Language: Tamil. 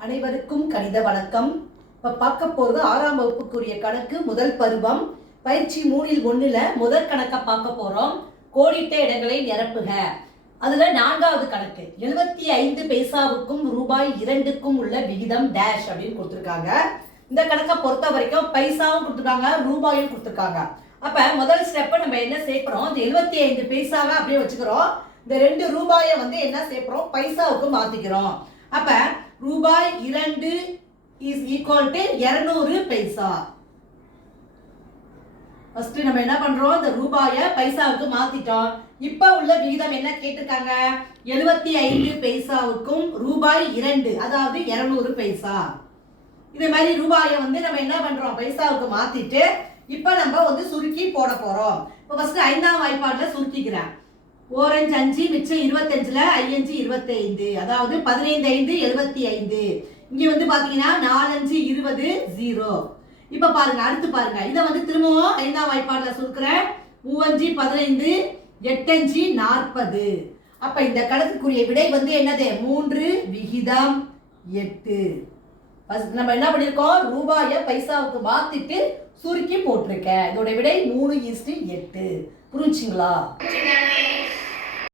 அனைவருக்கும் கணித வணக்கம். இப்போ பார்க்க போகிறது 6ஆம் வகுப்புக்குரிய கணக்கு முதல் பருவம் பயிற்சி 3ல் முதல் கணக்கை பார்க்க போகிறோம். கோடிட்ட இடங்களை நிரப்புக. அதில் 4வது கணக்கு 75 பைசாவுக்கும் ரூபாய் 2க்கும் உள்ள விகிதம் டேஷ் அப்படின்னு கொடுத்துருக்காங்க. இந்த கணக்கை பொறுத்த வரைக்கும் பைசாவும் கொடுத்துருக்காங்க, ரூபாயும் கொடுத்துருக்காங்க. அப்போ முதல் ஸ்டெப்பை நம்ம என்ன சேர்க்கிறோம், இந்த 75 பைசாவை அப்படியே வச்சுக்கிறோம். இந்த 2 ரூபாயை என்ன சேர்க்கிறோம், பைசாவுக்கு மாற்றிக்கிறோம். அப்ப ரூபாய் 2 is equal to 200 paisa. First நம்ம என்ன பண்றோம், இந்த ரூபாயை பைசாவுக்கு மாத்திட்டோம். இப்ப உள்ள விகிதம் என்ன கேட்டிருக்காங்க, 75 பைசாவுக்கும் ரூபாய் 2 அதாவது 200 பைசா. இதே மாதிரி ரூபாயை நம்ம என்ன பண்றோம், பைசாவுக்கு மாத்திட்டு இப்ப நம்ம சுருக்கி போட போறோம். இப்போ ஃபர்ஸ்ட் 5ஆம் வாய்ப்பாடுல சுருக்கிக்கிறேன். 4 5 மிச்சம் 25ல 5 25 அதாவது 15 5 75. இங்க பாத்தீங்கன்னா 4 5 20 0. இப்ப பாருங்க, அடுத்து பாருங்க, இதை திரும்பவும் 5ஆம் வாய்ப்பாடுல சுருக்குறேன். 3 5 15 8 5 40. அப்ப இந்த கணக்குக்குரிய விடை என்னது, 3 விகிதம் 8. நம்ம என்ன பண்ணிருக்கோம், ரூபாயை பைசாவுக்கு மாத்திட்டு சுருக்கி போட்டிருக்கேன். இதோட விடை 3:8. புரிஞ்சுங்களா?